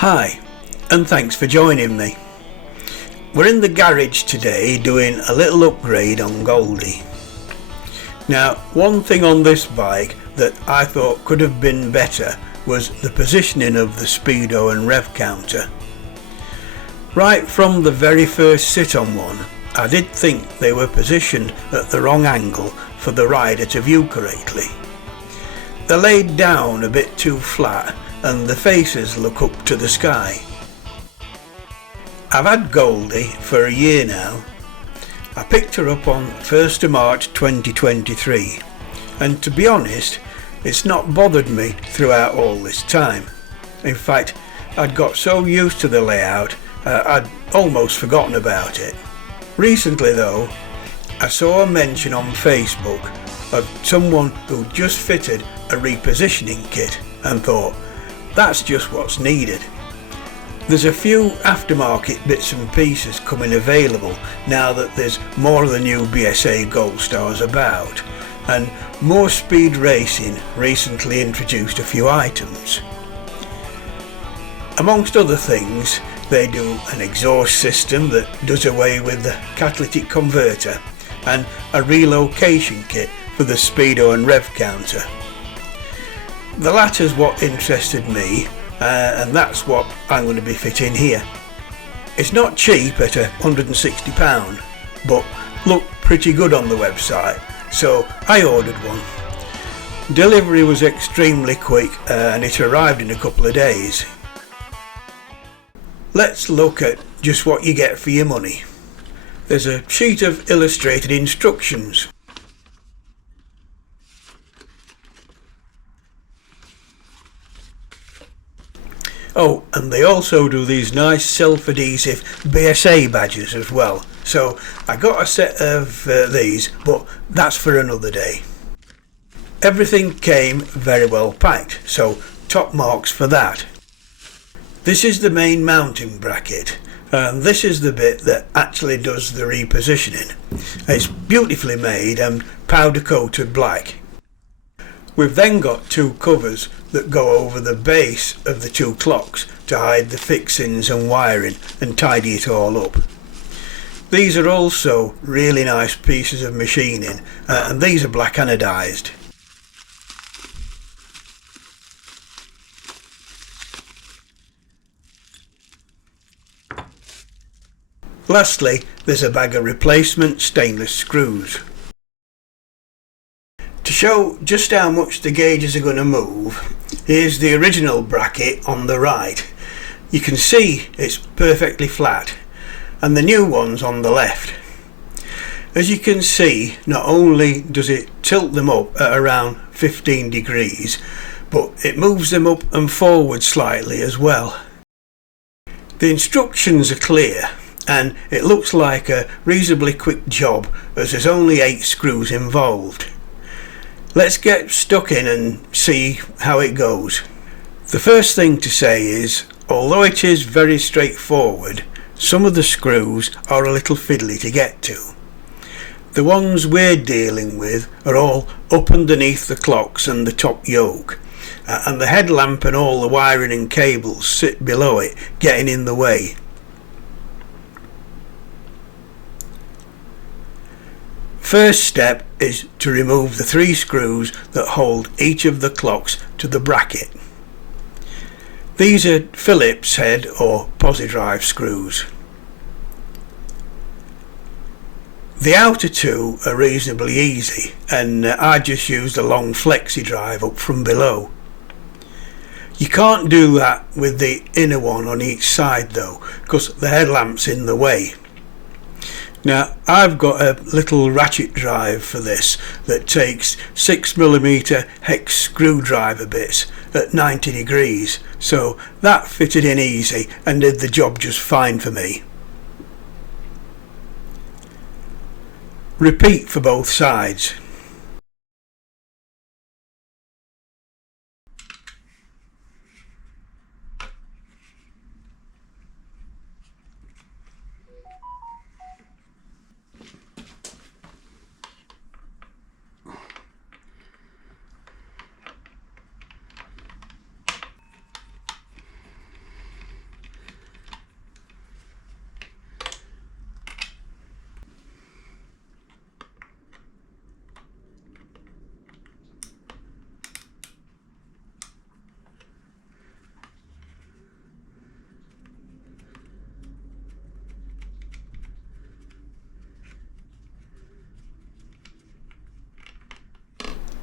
Hi, and thanks for joining me. We're in the garage today doing a little upgrade on Goldie. Now, one thing on this bike that I thought could have been better was the positioning of the speedo and rev counter. Right from the very first sit on one, I did think they were positioned at the wrong angle for the rider to view correctly. They're laid down a bit too flat and the faces look up to the sky. I've had Goldie for a year now. I picked her up on 1st of March 2023 and to be honest, it's not bothered me throughout all this time. In fact, I'd got so used to the layout I'd almost forgotten about it. Recently though, I saw a mention on Facebook of someone who just fitted a repositioning kit and thought, that's just what's needed. There's a few aftermarket bits and pieces coming available now that there's more of the new BSA Goldstars about, and More Speed Racing recently introduced a few items. Amongst other things, they do an exhaust system that does away with the catalytic converter and a relocation kit for the speedo and rev counter. The latter's what interested me, and that's what I'm going to be fitting here. It's not cheap at £160, but looked pretty good on the website, so I ordered one. Delivery was extremely quick and it arrived in a couple of days. Let's look at just what you get for your money. There's a sheet of illustrated instructions. Oh, and they also do these nice self-adhesive BSA badges as well. So I got a set of these, but that's for another day. Everything came very well packed, so top marks for that. This is the main mounting bracket, and this is the bit that actually does the repositioning. It's beautifully made and powder coated black. We've then got two covers that go over the base of the two clocks to hide the fixings and wiring and tidy it all up. These are also really nice pieces of machining, and these are black anodized. Lastly, there's a bag of replacement stainless screws. To show just how much the gauges are going to move, here's the original bracket on the right. You can see it's perfectly flat, and the new one's on the left. As you can see, not only does it tilt them up at around 15 degrees, but it moves them up and forward slightly as well. The instructions are clear, and it looks like a reasonably quick job as there's only 8 screws involved. Let's get stuck in and see how it goes. The first thing to say is, although it is very straightforward, some of the screws are a little fiddly to get to. The ones we're dealing with are all up underneath the clocks and the top yoke, and the headlamp and all the wiring and cables sit below it, getting in the way. First step is to remove the 3 screws that hold each of the clocks to the bracket. These are Phillips head or posi-drive screws. The outer 2 are reasonably easy, and I just used a long flexi drive up from below. You can't do that with the inner one on each side though, because the headlamp's in the way. Now I've got a little ratchet drive for this that takes 6mm hex screwdriver bits at 90 degrees, so that fitted in easy and did the job just fine for me. Repeat for both sides.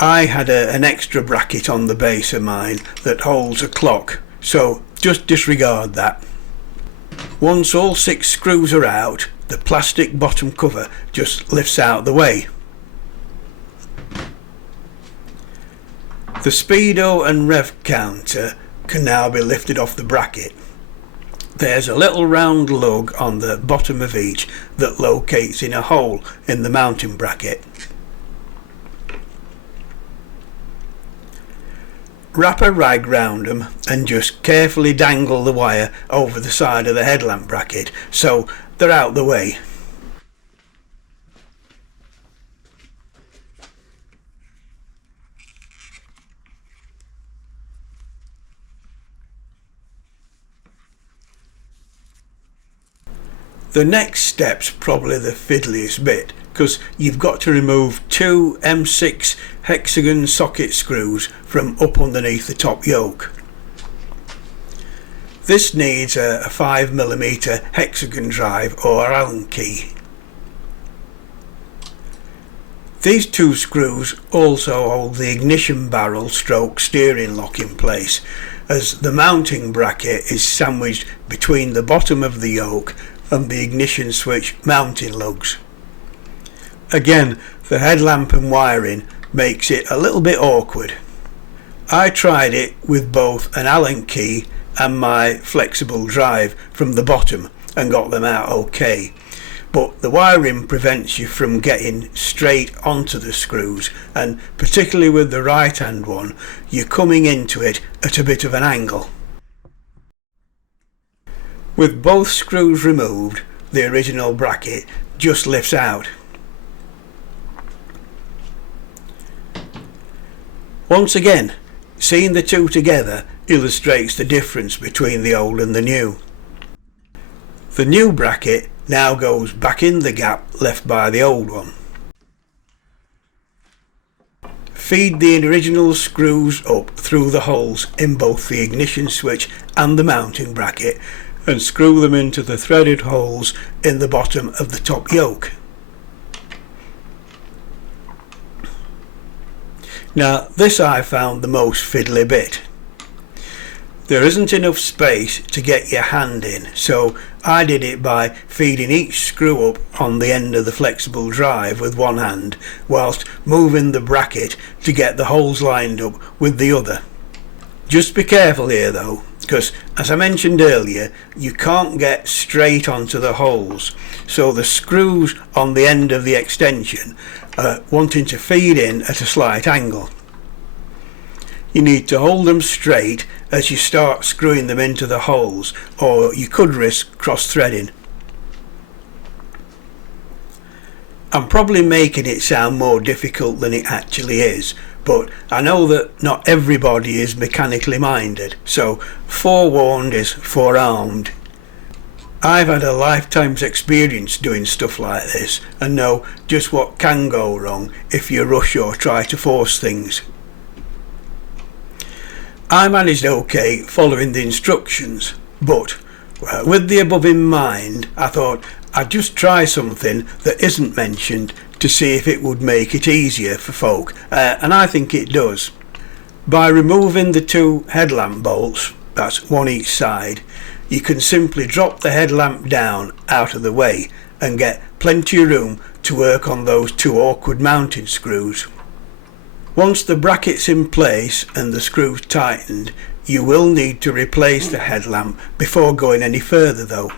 I had an extra bracket on the base of mine that holds a clock, so just disregard that. Once all 6 screws are out, the plastic bottom cover just lifts out the way. The speedo and rev counter can now be lifted off the bracket. There's a little round lug on the bottom of each that locates in a hole in the mounting bracket. Wrap a rag round them and just carefully dangle the wire over the side of the headlamp bracket so they're out the way. The next step's probably the fiddliest bit, because you've got to remove 2 M6 hexagon socket screws from up underneath the top yoke. This needs a 5mm hexagon drive or Allen key. These 2 screws also hold the ignition barrel stroke steering lock in place, as the mounting bracket is sandwiched between the bottom of the yoke and the ignition switch mounting lugs. Again, the headlamp and wiring makes it a little bit awkward. I tried it with both an Allen key and my flexible drive from the bottom and got them out okay, but the wiring prevents you from getting straight onto the screws, and particularly with the right hand one, you're coming into it at a bit of an angle. With both screws removed, the original bracket just lifts out. Once again, seeing the 2 together illustrates the difference between the old and the new. The new bracket now goes back in the gap left by the old one. Feed the original screws up through the holes in both the ignition switch and the mounting bracket, and screw them into the threaded holes in the bottom of the top yoke. Now this I found the most fiddly bit. There isn't enough space to get your hand in, so I did it by feeding each screw up on the end of the flexible drive with one hand, whilst moving the bracket to get the holes lined up with the other. Just be careful here though, because as I mentioned earlier, you can't get straight onto the holes, so the screws on the end of the extension are wanting to feed in at a slight angle. You need to hold them straight as you start screwing them into the holes, or you could risk cross-threading. I'm probably making it sound more difficult than it actually is, but I know that not everybody is mechanically minded, so forewarned is forearmed. I've had a lifetime's experience doing stuff like this and know just what can go wrong if you rush or try to force things. I managed okay following the instructions, but with the above in mind, I thought I'd just try something that isn't mentioned to see if it would make it easier for folk, and I think it does. By removing the 2 headlamp bolts, that's one each side, you can simply drop the headlamp down out of the way and get plenty of room to work on those 2 awkward mounting screws. Once the bracket's in place and the screws tightened, you will need to replace the headlamp before going any further though,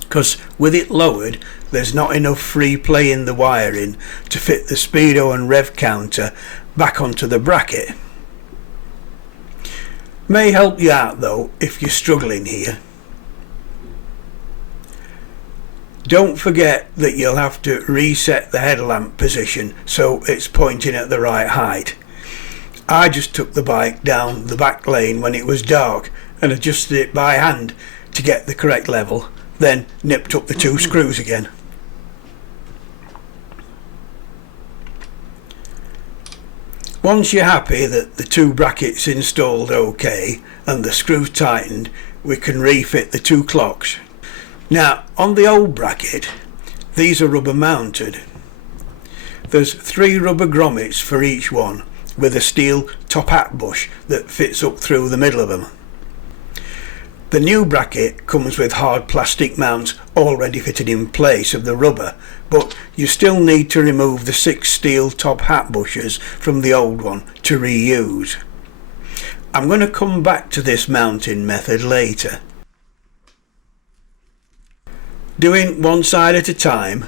because with it lowered there's not enough free play in the wiring to fit the speedo and rev counter back onto the bracket. May help you out though if you're struggling here. Don't forget that you'll have to reset the headlamp position so it's pointing at the right height. I just took the bike down the back lane when it was dark and adjusted it by hand to get the correct level, then nipped up the 2 screws again. Once you're happy that the 2 brackets installed okay and the screws tightened, we can refit the 2 clocks. Now on the old bracket, these are rubber mounted. There's 3 rubber grommets for each one, with a steel top hat bush that fits up through the middle of them. The new bracket comes with hard plastic mounts already fitted in place of the rubber, but you still need to remove the 6 steel top hat bushes from the old one to reuse. I'm going to come back to this mounting method later. Doing one side at a time,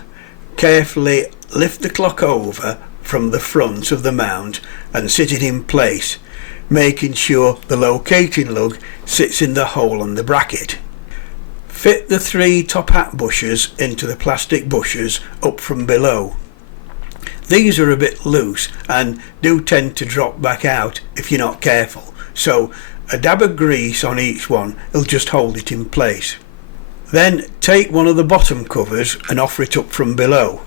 carefully lift the clock over from the front of the mount and sit it in place, making sure the locating lug sits in the hole on the bracket. Fit the 3 top hat bushes into the plastic bushes up from below. These are a bit loose and do tend to drop back out if you're not careful, so a dab of grease on each one will just hold it in place. Then take one of the bottom covers and offer it up from below.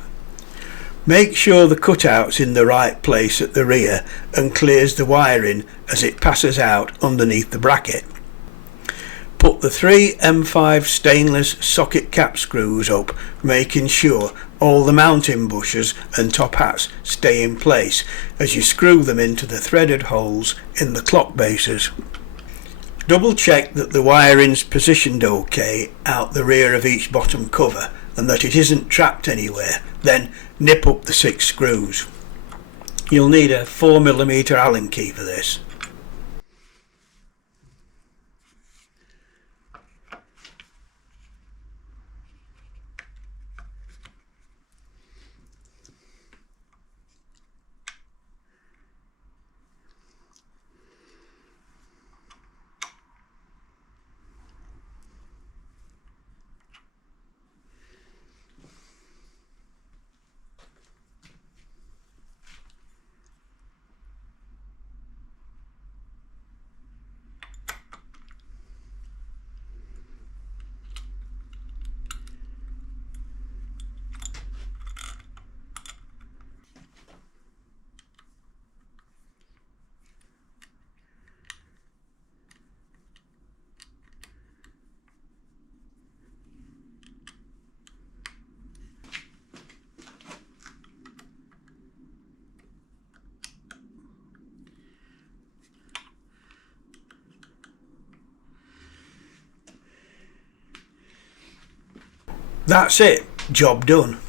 Make sure the cutout's in the right place at the rear and clears the wiring as it passes out underneath the bracket. Put the 3 M5 stainless socket cap screws up, making sure all the mounting bushes and top hats stay in place as you screw them into the threaded holes in the clock bases. Double check that the wiring's positioned okay out the rear of each bottom cover and that it isn't trapped anywhere, then nip up the 6 screws. You'll need a 4mm Allen key for this. That's it, job done.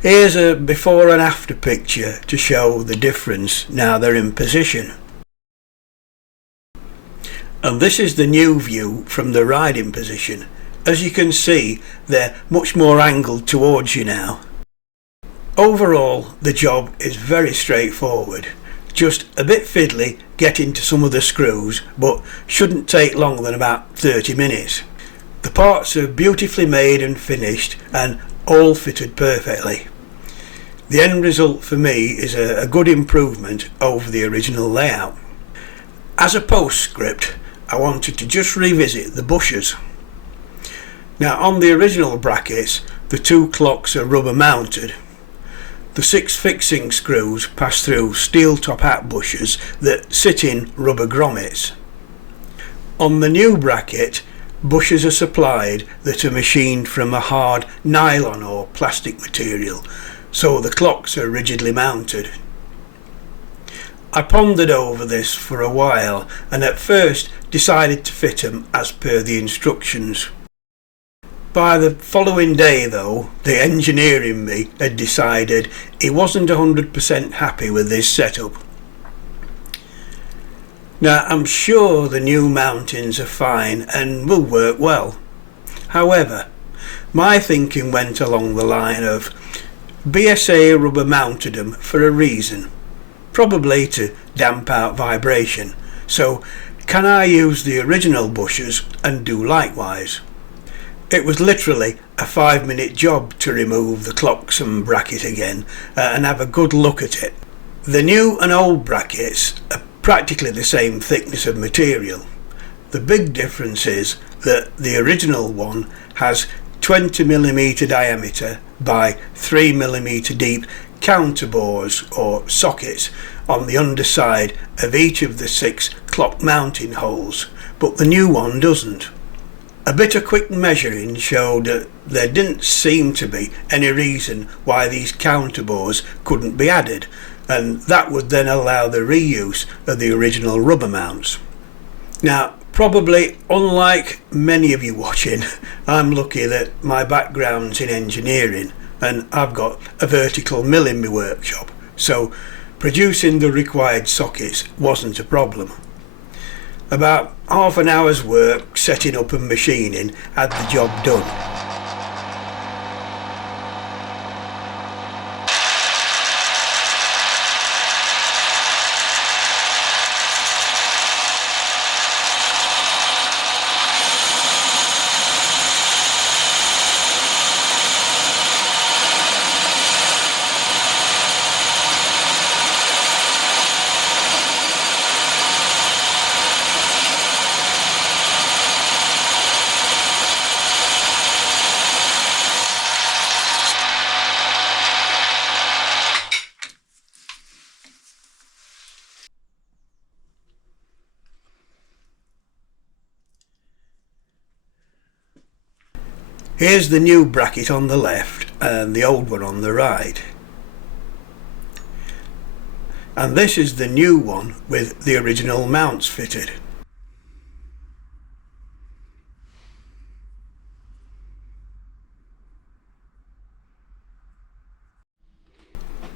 Here's a before and after picture to show the difference now they're in position. And this is the new view from the riding position. As you can see, they're much more angled towards you now. Overall, the job is very straightforward. Just a bit fiddly getting to some of the screws, but shouldn't take longer than about 30 minutes. The parts are beautifully made and finished and all fitted perfectly. The end result for me is a good improvement over the original layout. As a postscript, I wanted to just revisit the bushes. Now, on the original brackets, the 2 clocks are rubber mounted. The 6 fixing screws pass through steel top hat bushes that sit in rubber grommets. On the new bracket, bushes are supplied that are machined from a hard nylon or plastic material, so the clocks are rigidly mounted. I pondered over this for a while and at first decided to fit them as per the instructions. By the following day though, the engineer in me had decided he wasn't 100% happy with this setup. Now, I'm sure the new mountings are fine and will work well. However, my thinking went along the line of BSA rubber mounted them for a reason, probably to damp out vibration, so can I use the original bushes and do likewise? It was literally a 5-minute job to remove the clocks and bracket again and have a good look at it. The new and old brackets are practically the same thickness of material. The big difference is that the original one has 20mm diameter by 3mm deep counter bores or sockets on the underside of each of the 6 clock mounting holes, but the new one doesn't. A bit of quick measuring showed that there didn't seem to be any reason why these counter bores couldn't be added, and that would then allow the reuse of the original rubber mounts. Now, probably unlike many of you watching, I'm lucky that my background's in engineering and I've got a vertical mill in my workshop, so producing the required sockets wasn't a problem. About half an hour's work setting up and machining had the job done. Here's the new bracket on the left and the old one on the right. And this is the new one with the original mounts fitted.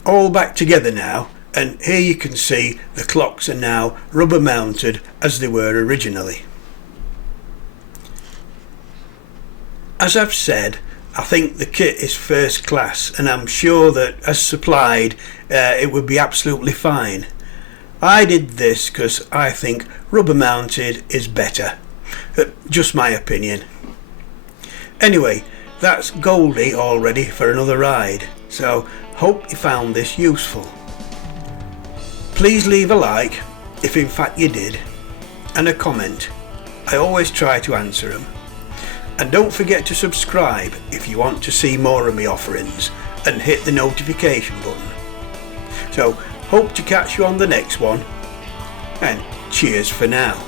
All back together now, and here you can see the clocks are now rubber mounted as they were originally. As I've said, I think the kit is first class, and I'm sure that as supplied it would be absolutely fine. I did this because I think rubber mounted is better. Just my opinion. Anyway, that's Goldie all ready for another ride, so hope you found this useful. Please leave a like if in fact you did, and a comment. I always try to answer them. And don't forget to subscribe if you want to see more of my offerings, and hit the notification button. So hope to catch you on the next one, and cheers for now.